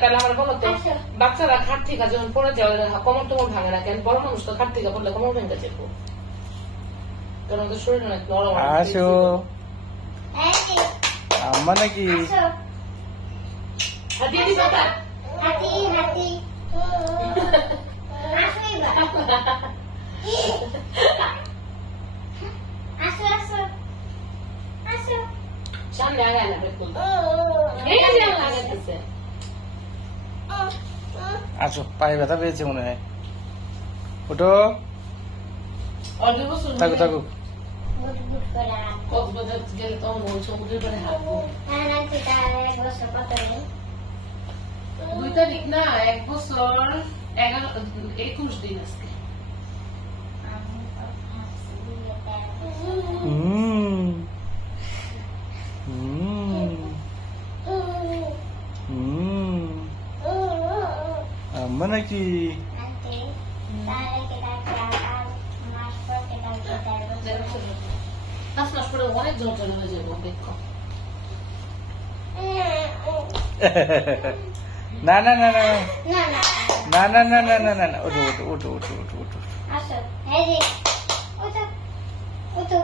তাহলে আমার বলো তো বাচ্চারা খাট থেকে যখন পড়ে যায় কোমর টোমর ভাঙে না কেন? বড় মানুষ তো খাট থেকে পড়লে কোমর ভেঙে যাবো, কারণ ওদের শরীর অনেক নরম। আসো আম্মা নাকি দিদি বাবা হাতি হাতি আসো আসো আসো সামনে আগে না বিলকুল আসো, পায়ে ব্যথা পেয়েছে মনে হয়। ওটো থাকুক থাকুক। কক্সবাজার গেলে তখন সমুদ্রের পাড়ে হাঁটবো। 2 তারিখ না, 1 বছর 21 দিন আজকে। আম্মা নাকি অনেক যন্ত্রণা হয়ে যাবো দেখো। না না না না না না না না না না না, ওঠো ওঠো ওঠো ওঠো ওঠো ওঠো।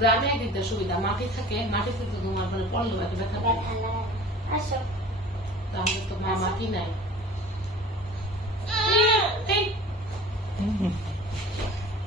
গ্রামে দিতে সুবিধা, মাটি থাকে, মাটি থেকে তোমার মানে পড়লো ব্যথা তাহলে তো মা মাটি নাই।